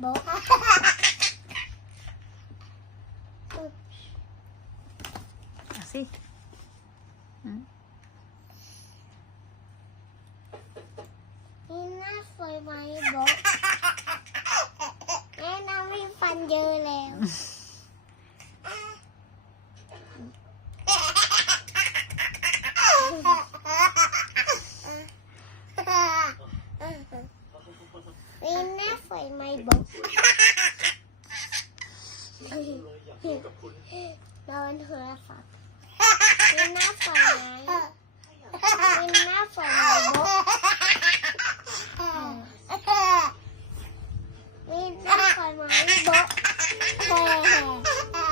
โบ๊ะเอาสิอืม นี่น่าสวยไหมโบ๊ะแม่น้องมีฟันเยอะแล้วนี่น่าสวยไหมโบ๊ะโดนโทรศัพท์นี่น่าสวยไหมนี่น่าสวยไหมโบ๊ะนี่น่าสวยไหมโบ๊ะอ่า